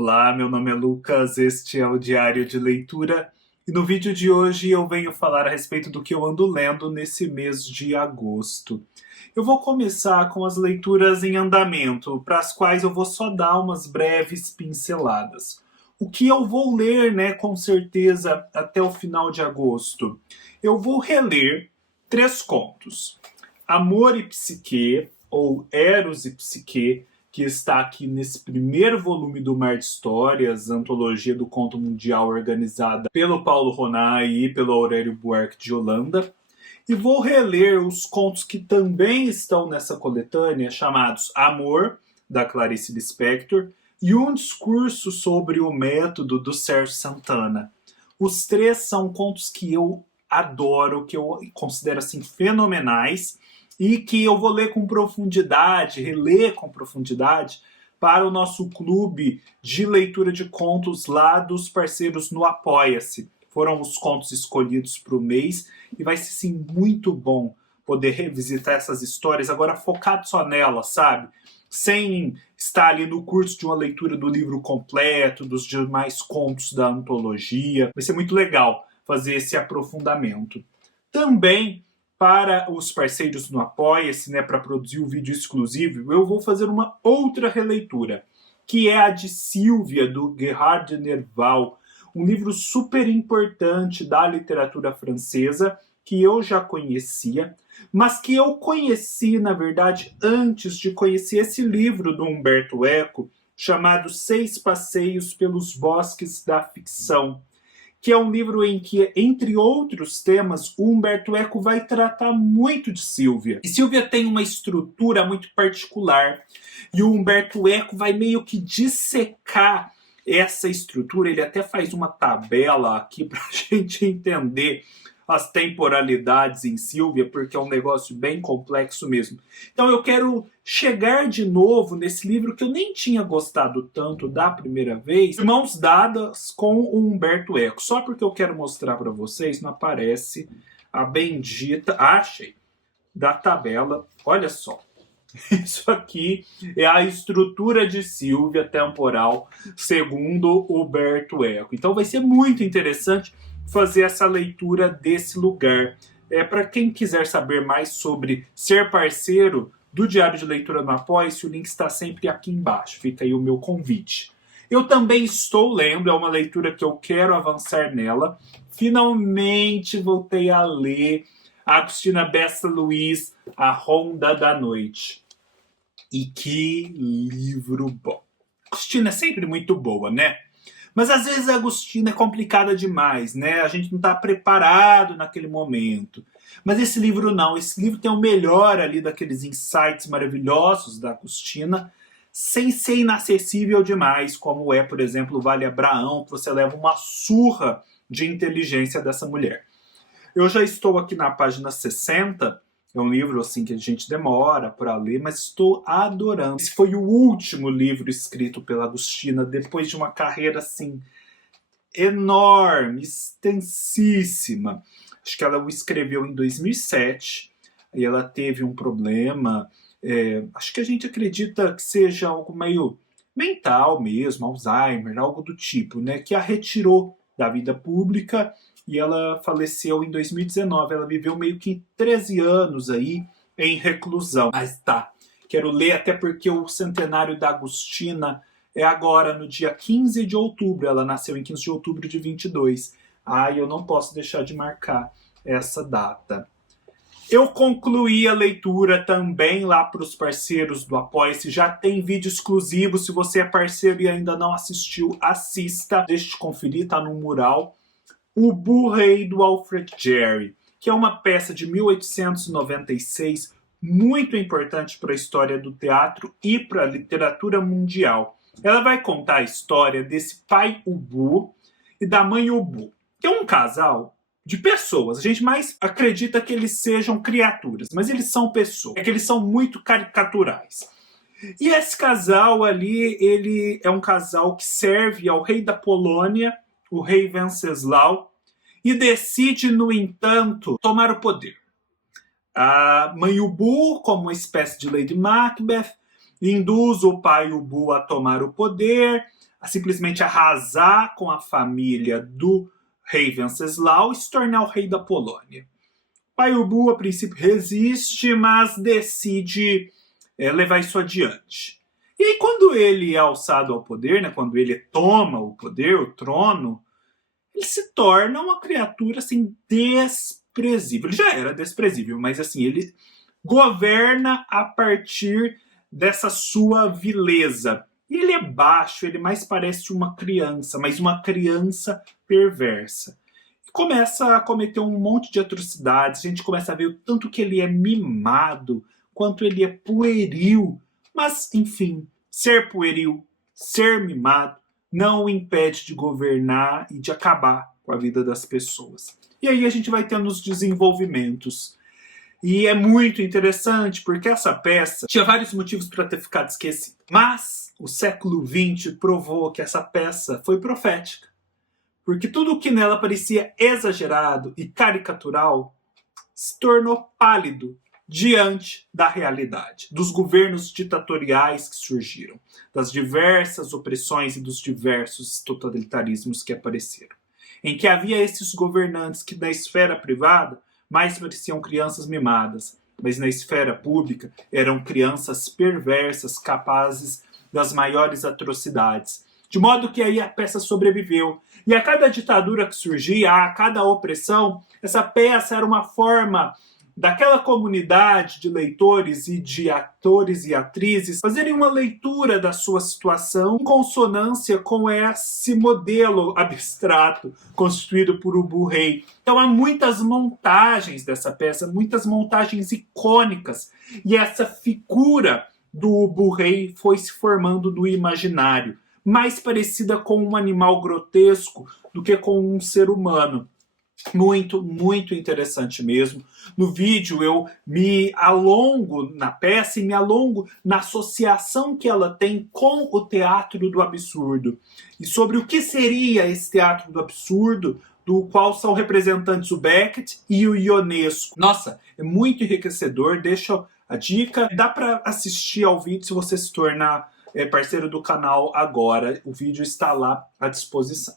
Olá, meu nome é Lucas, este é o Diário de Leitura e no vídeo de hoje eu venho falar a respeito do que eu ando lendo nesse mês de agosto. Eu vou começar com as leituras em andamento, para as quais eu vou só dar umas breves pinceladas. O que eu vou ler, com certeza, até o final de agosto? Eu vou reler 3 contos. Amor e Psique, ou Eros e Psique, que está aqui nesse primeiro volume do Mar de Histórias, antologia do conto mundial organizada pelo Paulo Ronay e pelo Aurélio Buarque de Holanda. E vou reler os contos que também estão nessa coletânea, chamados Amor, da Clarice Lispector, e Um Discurso sobre o Método, do Sérgio Santana. Os 3 são contos que eu adoro, que eu considero assim fenomenais, e que eu vou ler com profundidade, reler com profundidade, para o nosso clube de leitura de contos lá dos parceiros no Apoia-se. Foram os contos escolhidos para o mês e vai ser sim muito bom poder revisitar essas histórias, agora focado só nelas, sabe? Sem estar ali no curso de uma leitura do livro completo, dos demais contos da antologia. Vai ser muito legal fazer esse aprofundamento. Também para os parceiros no Apoia-se, para produzir o vídeo exclusivo, eu vou fazer uma outra releitura, que é a de Sylvia, do Gerard de Nerval, um livro super importante da literatura francesa, que eu já conhecia, mas que eu conheci, na verdade, antes de conhecer esse livro do Umberto Eco, chamado 6 Passeios pelos Bosques da Ficção, que é um livro em que, entre outros temas, o Umberto Eco vai tratar muito de Sylvia. E Sylvia tem uma estrutura muito particular, e o Umberto Eco vai meio que dissecar essa estrutura. Ele até faz uma tabela aqui para a gente entender as temporalidades em Sylvia, porque é um negócio bem complexo mesmo. Então eu quero chegar de novo nesse livro que eu nem tinha gostado tanto da primeira vez, de mãos dadas com o Umberto Eco. Só porque eu quero mostrar para vocês, não aparece a bendita, achei, da tabela. Olha só. Isso aqui é a estrutura de Sylvia temporal, segundo Umberto Eco. Então vai ser muito interessante fazer essa leitura desse lugar. Para quem quiser saber mais sobre ser parceiro do Diário de Leitura no Apoia-se, o link está sempre aqui embaixo. Fica aí o meu convite. Eu também estou lendo, é uma leitura que eu quero avançar nela. Finalmente voltei a ler a Agostina Bessa-Luiz, A Ronda da Noite. E que livro bom. A Agostina é sempre muito boa, né? Mas às vezes a Agostina é complicada demais, né? A gente não está preparado naquele momento. Mas esse livro não. Esse livro tem o melhor ali daqueles insights maravilhosos da Agostina, sem ser inacessível demais, como é, por exemplo, o Vale Abraão, que você leva uma surra de inteligência dessa mulher. Eu já estou aqui na página 60. É um livro assim que a gente demora para ler, mas estou adorando. Esse foi o último livro escrito pela Agostina, depois de uma carreira assim enorme, extensíssima. Acho que ela o escreveu em 2007, e ela teve um problema, acho que a gente acredita que seja algo meio mental mesmo, Alzheimer, algo do tipo, que a retirou da vida pública, e ela faleceu em 2019. Ela viveu meio que 13 anos aí em reclusão. Mas tá, quero ler até porque o centenário da Agostina é agora, no dia 15 de outubro. Ela nasceu em 15 de outubro de 22. Eu não posso deixar de marcar essa data. Eu concluí a leitura também lá para os parceiros do Apoia-se. Já tem vídeo exclusivo. Se você é parceiro e ainda não assistiu, assista. Deixa eu conferir, tá no mural. O Blu-ray do Alfred Jarry, que é uma peça de 1896 muito importante para a história do teatro e para a literatura mundial. Ela vai contar a história desse pai Ubu e da mãe Ubu, que é um casal de pessoas. A gente mais acredita que eles sejam criaturas, mas eles são pessoas. É que eles são muito caricaturais. E esse casal ali, ele é um casal que serve ao rei da Polônia, o rei Venceslau, e decide, no entanto, tomar o poder. A mãe Ubu, como uma espécie de Lady Macbeth, induz o pai Ubu a tomar o poder, a simplesmente arrasar com a família do rei Venceslau e se tornar o rei da Polônia. Paiubu, a princípio, resiste, mas decide levar isso adiante. E aí, quando ele é alçado ao poder, né, quando ele toma o poder, o trono, ele se torna uma criatura assim, desprezível. Ele já era desprezível, mas assim, ele governa a partir dessa sua vileza. E ele é baixo, ele mais parece uma criança, mas uma criança perversa. E começa a cometer um monte de atrocidades, a gente começa a ver o tanto que ele é mimado, quanto ele é pueril. Mas, enfim, ser pueril, ser mimado, não o impede de governar e de acabar com a vida das pessoas. E aí a gente vai tendo os desenvolvimentos. E é muito interessante porque essa peça tinha vários motivos para ter ficado esquecida. Mas o século XX provou que essa peça foi profética. Porque tudo o que nela parecia exagerado e caricatural se tornou pálido diante da realidade, dos governos ditatoriais que surgiram, das diversas opressões e dos diversos totalitarismos que apareceram, em que havia esses governantes que na esfera privada mais pareciam crianças mimadas, mas na esfera pública eram crianças perversas, capazes das maiores atrocidades. De modo que aí a peça sobreviveu. E a cada ditadura que surgia, a cada opressão, essa peça era uma forma daquela comunidade de leitores e de atores e atrizes fazerem uma leitura da sua situação em consonância com esse modelo abstrato constituído por Ubu Rei. Então há muitas montagens dessa peça, muitas montagens icônicas, e essa figura do Ubu Rei foi se formando no imaginário, mais parecida com um animal grotesco do que com um ser humano. Muito, muito interessante mesmo. No vídeo eu me alongo na peça e me alongo na associação que ela tem com o teatro do absurdo. E sobre o que seria esse teatro do absurdo, do qual são representantes o Beckett e o Ionesco. Nossa, é muito enriquecedor, deixa a dica. Dá para assistir ao vídeo se você se tornar parceiro do canal agora. O vídeo está lá à disposição.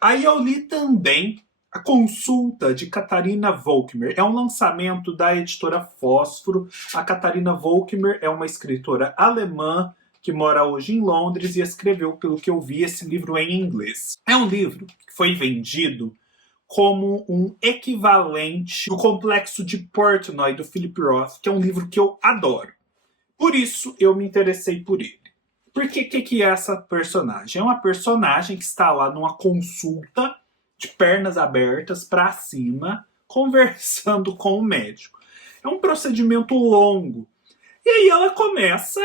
Aí eu li também A Consulta, de Katarina Volkmer. É um lançamento da editora Fósforo. A Katarina Volkmer é uma escritora alemã que mora hoje em Londres e escreveu, pelo que eu vi, esse livro em inglês. É um livro que foi vendido como um equivalente do Complexo de Portnoy, do Philip Roth, que é um livro que eu adoro. Por isso, eu me interessei por ele. Porque o que é essa personagem? É uma personagem que está lá numa consulta de pernas abertas para cima, conversando com o médico. É um procedimento longo. E aí ela começa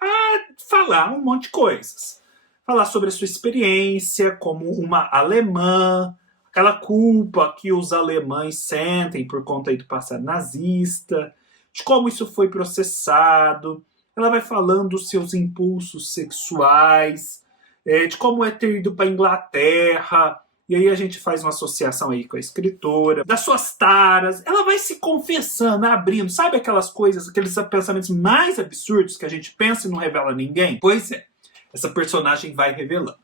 a falar um monte de coisas. Falar sobre a sua experiência como uma alemã, aquela culpa que os alemães sentem por conta aí do passado nazista, de como isso foi processado. Ela vai falando dos seus impulsos sexuais, de como é ter ido para a Inglaterra. E aí a gente faz uma associação aí com a escritora, das suas taras. Ela vai se confessando, abrindo. Sabe aquelas coisas, aqueles pensamentos mais absurdos que a gente pensa e não revela a ninguém? Pois é, essa personagem vai revelando.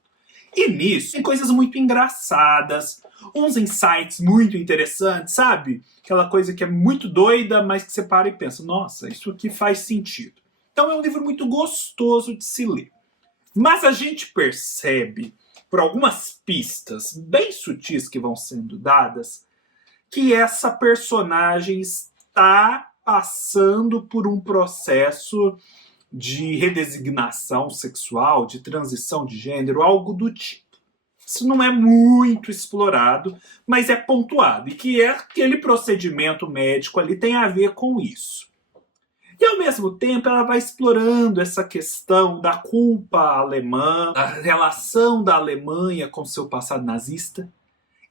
E nisso tem coisas muito engraçadas, uns insights muito interessantes, sabe? Aquela coisa que é muito doida, mas que você para e pensa, nossa, isso aqui faz sentido. Então é um livro muito gostoso de se ler. Mas a gente percebe, por algumas pistas bem sutis que vão sendo dadas, que essa personagem está passando por um processo de redesignação sexual, de transição de gênero, algo do tipo. Isso não é muito explorado, mas é pontuado. E que aquele procedimento médico ali tem a ver com isso. E ao mesmo tempo ela vai explorando essa questão da culpa alemã, da relação da Alemanha com seu passado nazista.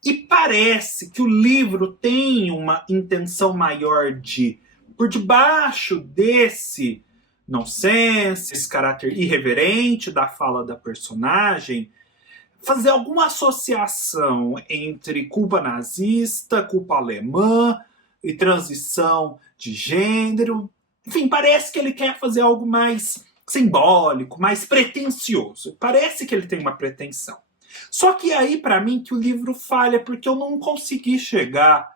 E parece que o livro tem uma intenção maior de, por debaixo desse nonsense, esse caráter irreverente da fala da personagem, fazer alguma associação entre culpa nazista, culpa alemã e transição de gênero. Enfim, parece que ele quer fazer algo mais simbólico, mais pretensioso. Parece que ele tem uma pretensão. Só que aí, para mim, que o livro falha, porque eu não consegui chegar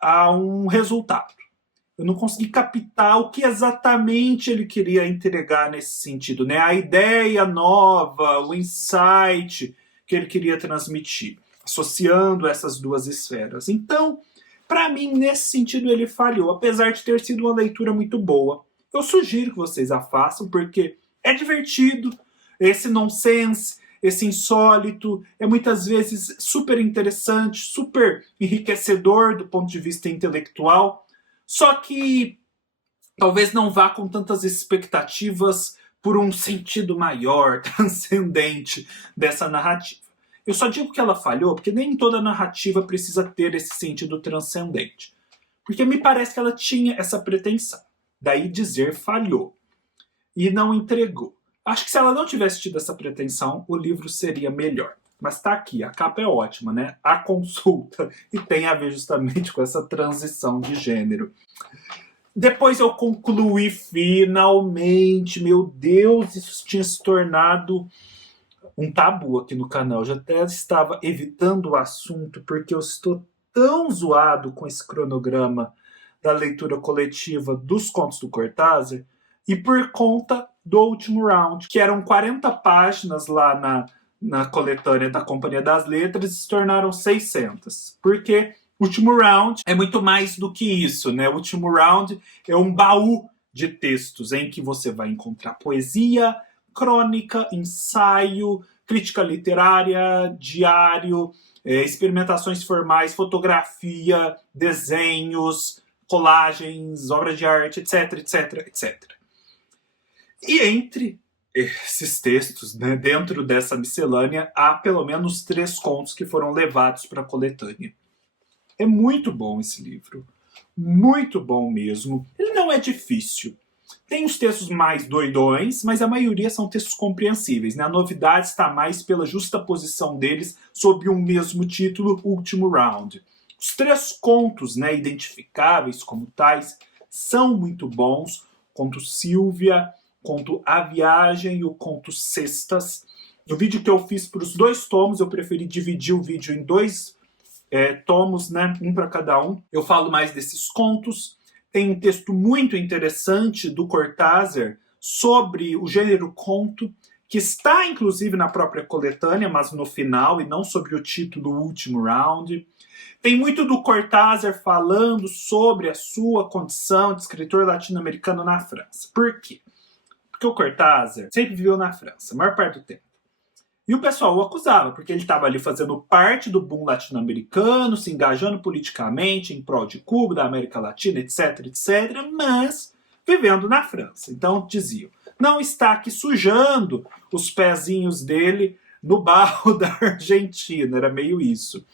a um resultado. Eu não consegui captar o que exatamente ele queria entregar nesse sentido, né? A ideia nova, o insight que ele queria transmitir, associando essas duas esferas. Então, para mim, nesse sentido, ele falhou, apesar de ter sido uma leitura muito boa. Eu sugiro que vocês a façam, porque é divertido, esse nonsense, esse insólito, é muitas vezes super interessante, super enriquecedor do ponto de vista intelectual, só que talvez não vá com tantas expectativas por um sentido maior, transcendente dessa narrativa. Eu só digo que ela falhou porque nem toda narrativa precisa ter esse sentido transcendente. Porque me parece que ela tinha essa pretensão. Daí dizer falhou. E não entregou. Acho que se ela não tivesse tido essa pretensão, o livro seria melhor. Mas tá aqui, a capa é ótima, né? A consulta. E tem a ver justamente com essa transição de gênero. Depois eu concluí finalmente. Meu Deus, isso tinha se tornado um tabu aqui no canal. Eu já até estava evitando o assunto, porque eu estou tão zoado com esse cronograma da leitura coletiva dos contos do Cortázar, e por conta do último round, que eram 40 páginas lá na coletânea da Companhia das Letras, e se tornaram 600. Porque o último round é muito mais do que isso, né? O último round é um baú de textos em que você vai encontrar poesia, crônica, ensaio, crítica literária, diário, experimentações formais, fotografia, desenhos, colagens, obras de arte, etc, etc, etc. E entre esses textos, né, dentro dessa miscelânea, há pelo menos 3 contos que foram levados para a coletânea. É muito bom esse livro. Muito bom mesmo. Ele não é difícil. Tem os textos mais doidões, mas a maioria são textos compreensíveis, né? A novidade está mais pela justa posição deles sob um mesmo título, Último Round. Os 3 contos, né, identificáveis como tais, são muito bons. Conto Silvia, conto A Viagem e o conto Cestas. No vídeo que eu fiz para os 2 tomos, eu preferi dividir o vídeo em 2 tomos, né, um para cada um. Eu falo mais desses contos. Tem um texto muito interessante do Cortázar sobre o gênero conto, que está inclusive na própria coletânea, mas no final, e não sobre o título Último Round. Tem muito do Cortázar falando sobre a sua condição de escritor latino-americano na França. Por quê? Porque o Cortázar sempre viveu na França, a maior parte do tempo. E o pessoal o acusava, porque ele estava ali fazendo parte do boom latino-americano, se engajando politicamente em prol de Cuba, da América Latina, etc, etc, mas vivendo na França. Então diziam, não está aqui sujando os pezinhos dele no barro da Argentina, era meio isso.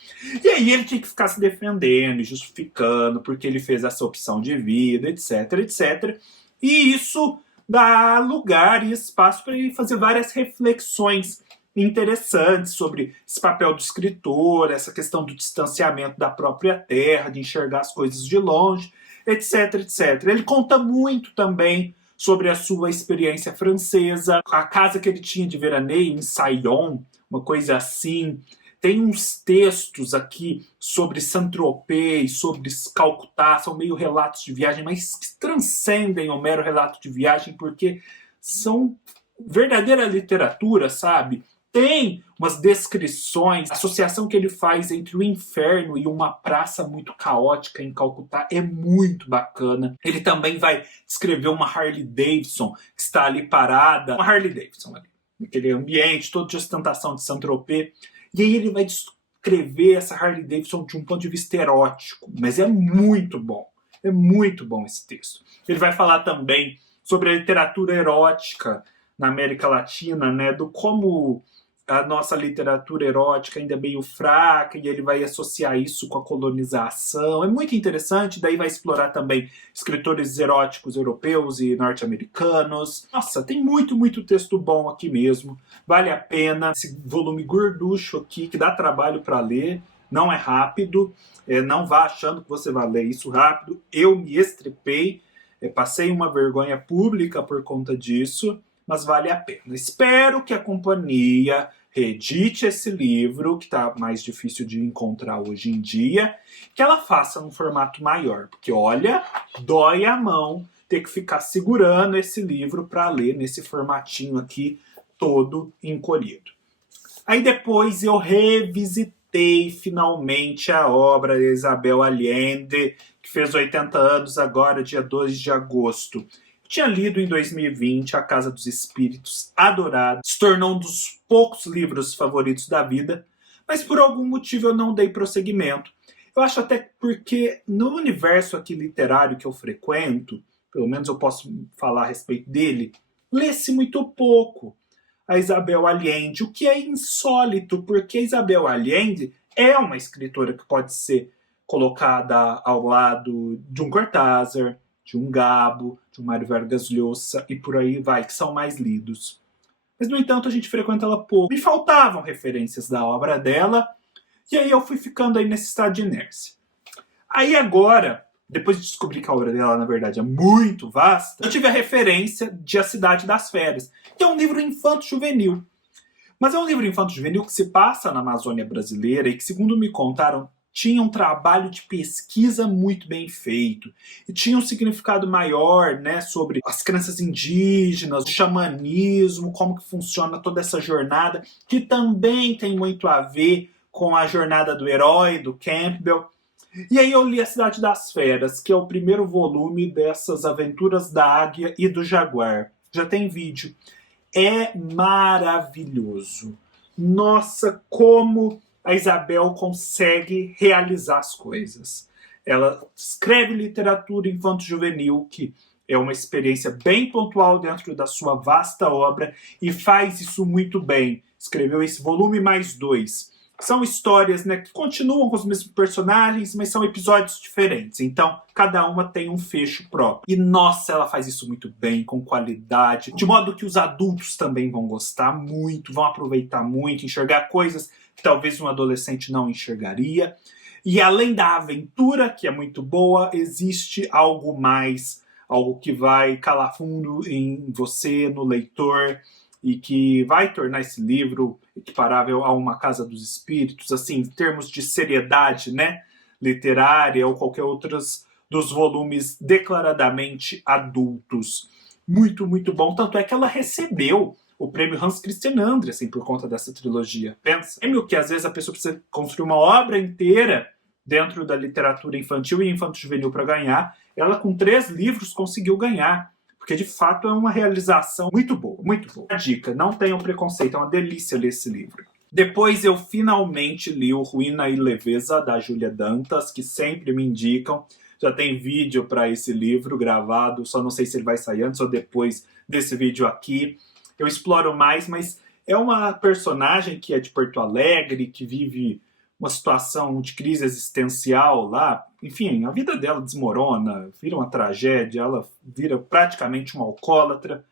E aí ele tinha que ficar se defendendo, justificando, porque ele fez essa opção de vida, etc, etc. E isso dá lugar e espaço para ele fazer várias reflexões interessantes sobre esse papel do escritor, essa questão do distanciamento da própria terra, de enxergar as coisas de longe, etc, etc. Ele conta muito também sobre a sua experiência francesa, a casa que ele tinha de veraneio em Saillon, uma coisa assim. Tem uns textos aqui sobre Saint-Tropez, sobre Calcutá, são meio relatos de viagem, mas que transcendem o mero relato de viagem, porque são verdadeira literatura, sabe? Tem umas descrições, a associação que ele faz entre o inferno e uma praça muito caótica em Calcutá é muito bacana. Ele também vai descrever uma Harley Davidson que está ali parada, uma Harley Davidson ali, naquele ambiente todo de ostentação de Saint-Tropez. E aí ele vai descrever essa Harley Davidson de um ponto de vista erótico, mas é muito bom esse texto. Ele vai falar também sobre a literatura erótica na América Latina, né, do como a nossa literatura erótica ainda é meio fraca, e ele vai associar isso com a colonização. É muito interessante, daí vai explorar também escritores eróticos europeus e norte-americanos. Nossa, tem muito texto bom aqui mesmo. Vale a pena. Esse volume gorducho aqui, que dá trabalho para ler, não é rápido. Não vá achando que você vai ler isso rápido. Eu me estrepei, passei uma vergonha pública por conta disso, mas vale a pena. Espero que a companhia reedite esse livro, que está mais difícil de encontrar hoje em dia, que ela faça num formato maior, porque olha, dói a mão ter que ficar segurando esse livro para ler nesse formatinho aqui todo encolhido. Aí depois eu revisitei finalmente a obra de Isabel Allende, que fez 80 anos agora, dia 2 de agosto. Tinha lido em 2020 A Casa dos Espíritos, adorado, se tornou um dos poucos livros favoritos da vida, mas por algum motivo eu não dei prosseguimento. Eu acho até porque no universo aqui literário que eu frequento, pelo menos eu posso falar a respeito dele, lê-se muito pouco a Isabel Allende, o que é insólito, porque Isabel Allende é uma escritora que pode ser colocada ao lado de um Cortázar, de um Gabo, de um Mário Vargas Llosa e por aí vai, que são mais lidos. Mas, no entanto, a gente frequenta ela pouco. Me faltavam referências da obra dela, e aí eu fui ficando aí nesse estado de inércia. Aí agora, depois de descobrir que a obra dela, na verdade, é muito vasta, eu tive a referência de A Cidade das Feras, que é um livro infanto-juvenil. Mas é um livro infanto-juvenil que se passa na Amazônia brasileira e que, segundo me contaram, tinha um trabalho de pesquisa muito bem feito. E tinha um significado maior, né, sobre as crenças indígenas, o xamanismo, como que funciona toda essa jornada, que também tem muito a ver com a jornada do herói, do Campbell. E aí eu li A Cidade das Feras, que é o primeiro volume dessas aventuras da Águia e do Jaguar. Já tem vídeo. É maravilhoso. Nossa, como a Isabel consegue realizar as coisas. Ela escreve literatura infanto-juvenil, que é uma experiência bem pontual dentro da sua vasta obra, e faz isso muito bem. Escreveu esse volume mais 2. São histórias, né, que continuam com os mesmos personagens, mas são episódios diferentes. Então, cada uma tem um fecho próprio. E, nossa, ela faz isso muito bem, com qualidade. De modo que os adultos também vão gostar muito, vão aproveitar muito, enxergar coisas que talvez um adolescente não enxergaria. E além da aventura, que é muito boa, existe algo mais. Algo que vai calar fundo em você, no leitor, e que vai tornar esse livro equiparável a Uma Casa dos Espíritos, assim, em termos de seriedade, né, literária ou qualquer outros dos volumes declaradamente adultos. Muito, muito bom. Tanto é que ela recebeu o prêmio Hans Christian Andersen por conta dessa trilogia. Pensa. Prêmio que às vezes a pessoa precisa construir uma obra inteira dentro da literatura infantil e infanto-juvenil para ganhar. Ela, com 3 livros, conseguiu ganhar. Porque, de fato, é uma realização muito boa, muito boa. A dica, não tenham preconceito, é uma delícia ler esse livro. Depois eu finalmente li o Ruína e Leveza, da Júlia Dantas, que sempre me indicam. Já tem vídeo para esse livro gravado, só não sei se ele vai sair antes ou depois desse vídeo aqui. Eu exploro mais, mas é uma personagem que é de Porto Alegre, que vive uma situação de crise existencial lá. Enfim, a vida dela desmorona, vira uma tragédia, ela vira praticamente uma alcoólatra.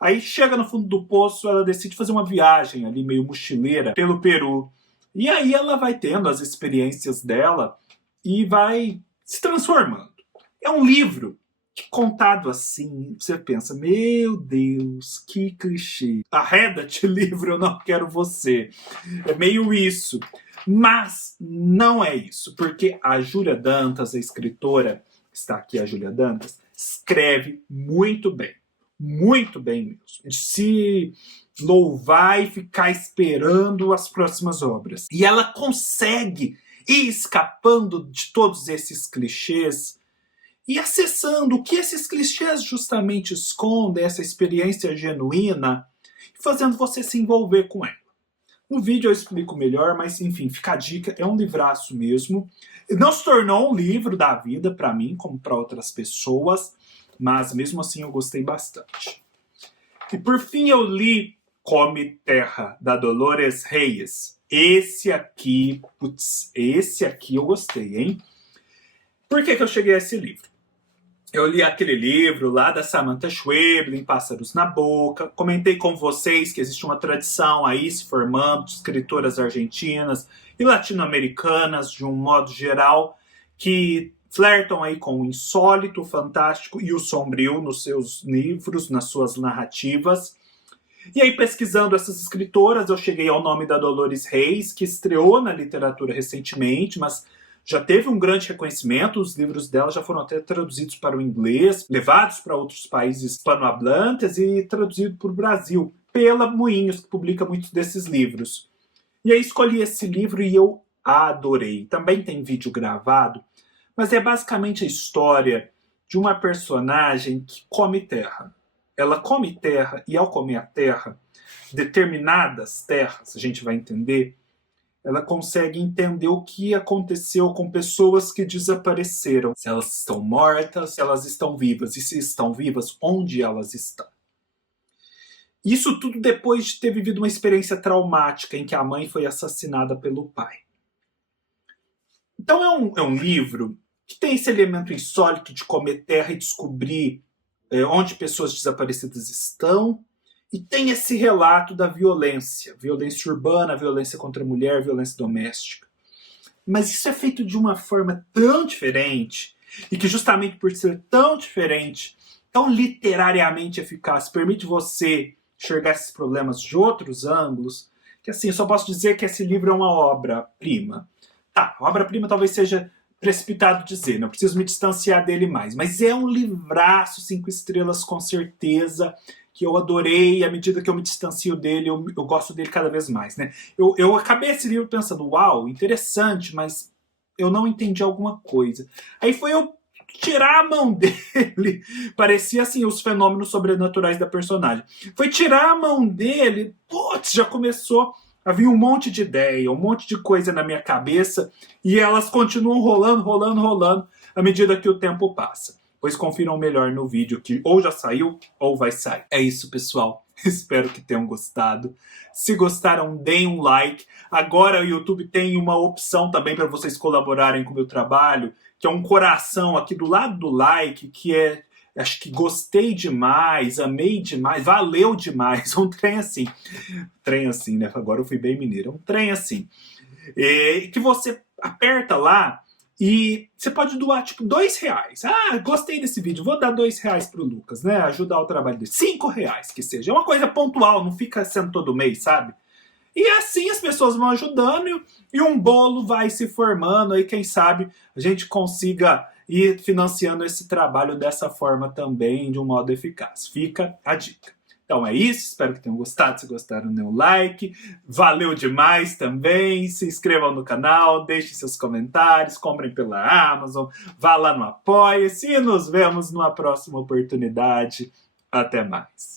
Aí chega no fundo do poço, ela decide fazer uma viagem ali meio mochileira pelo Peru. E aí ela vai tendo as experiências dela e vai se transformando. É um livro que, contado assim, você pensa, meu Deus, que clichê. Arreda-te, livro, eu não quero você. É meio isso. Mas não é isso, porque a Júlia Dantas, a escritora, está aqui a Júlia Dantas, escreve muito bem mesmo. De se louvar e ficar esperando as próximas obras. E ela consegue ir escapando de todos esses clichês e acessando o que esses clichês justamente escondem, essa experiência genuína, e fazendo você se envolver com ela. No vídeo eu explico melhor, mas enfim, fica a dica, é um livraço mesmo. Não se tornou um livro da vida para mim, como para outras pessoas, mas mesmo assim eu gostei bastante. E por fim eu li Come Terra, da Dolores Reyes. Esse aqui eu gostei, hein? Por que eu cheguei a esse livro? Eu li aquele livro lá da Samantha Schweblin, Pássaros na Boca. Comentei com vocês que existe uma tradição aí se formando de escritoras argentinas e latino-americanas, de um modo geral, que flertam aí com o insólito, o fantástico e o sombrio nos seus livros, nas suas narrativas. E aí, pesquisando essas escritoras, eu cheguei ao nome da Dolores Reis, que estreou na literatura recentemente, mas já teve um grande reconhecimento. Os livros dela já foram até traduzidos para o inglês, levados para outros países hispanohablantes e traduzidos para o Brasil, pela Moinhos, que publica muitos desses livros. E aí escolhi esse livro e eu adorei. Também tem vídeo gravado, mas é basicamente a história de uma personagem que come terra. Ela come terra e ao comer a terra, determinadas terras, a gente vai entender, ela consegue entender o que aconteceu com pessoas que desapareceram. Se elas estão mortas, se elas estão vivas. E se estão vivas, onde elas estão. Isso tudo depois de ter vivido uma experiência traumática em que a mãe foi assassinada pelo pai. Então é um livro que tem esse elemento insólito de comer terra e descobrir onde pessoas desaparecidas estão, e tem esse relato da violência urbana, violência contra a mulher, violência doméstica. Mas isso é feito de uma forma tão diferente, e que justamente por ser tão diferente, tão literariamente eficaz, permite você enxergar esses problemas de outros ângulos, que assim, eu só posso dizer que esse livro é uma obra-prima. Tá, obra-prima talvez seja precipitado dizer, não preciso me distanciar dele mais, mas é um livraço 5 estrelas com certeza, que eu adorei, e à medida que eu me distancio dele, eu gosto dele cada vez mais, né? Eu acabei esse livro pensando, uau, interessante, mas eu não entendi alguma coisa. Aí foi eu tirar a mão dele, parecia assim, os fenômenos sobrenaturais da personagem. Foi tirar a mão dele, putz, já começou. Havia um monte de ideia, um monte de coisa na minha cabeça, e elas continuam rolando à medida que o tempo passa. Pois confiram melhor no vídeo que ou já saiu ou vai sair. É isso, pessoal. Espero que tenham gostado. Se gostaram, deem um like. Agora o YouTube tem uma opção também para vocês colaborarem com o meu trabalho, que é um coração aqui do lado do like, que é, acho que gostei demais, amei demais, valeu demais. Um trem assim. Trem assim, né? Agora eu fui bem mineiro. Um trem assim. Que você aperta lá e você pode doar tipo R$2. Ah, gostei desse vídeo, vou dar R$2 pro Lucas, né? Ajudar o trabalho dele. R$5 que seja. É uma coisa pontual, não fica sendo todo mês, sabe? E assim as pessoas vão ajudando e um bolo vai se formando. Aí quem sabe a gente consiga ir financiando esse trabalho dessa forma também, de um modo eficaz. Fica a dica. Então é isso, espero que tenham gostado. Se gostaram, dê um like. Valeu demais também. Se inscrevam no canal, deixem seus comentários, comprem pela Amazon, vá lá no Apoia-se e nos vemos numa próxima oportunidade. Até mais.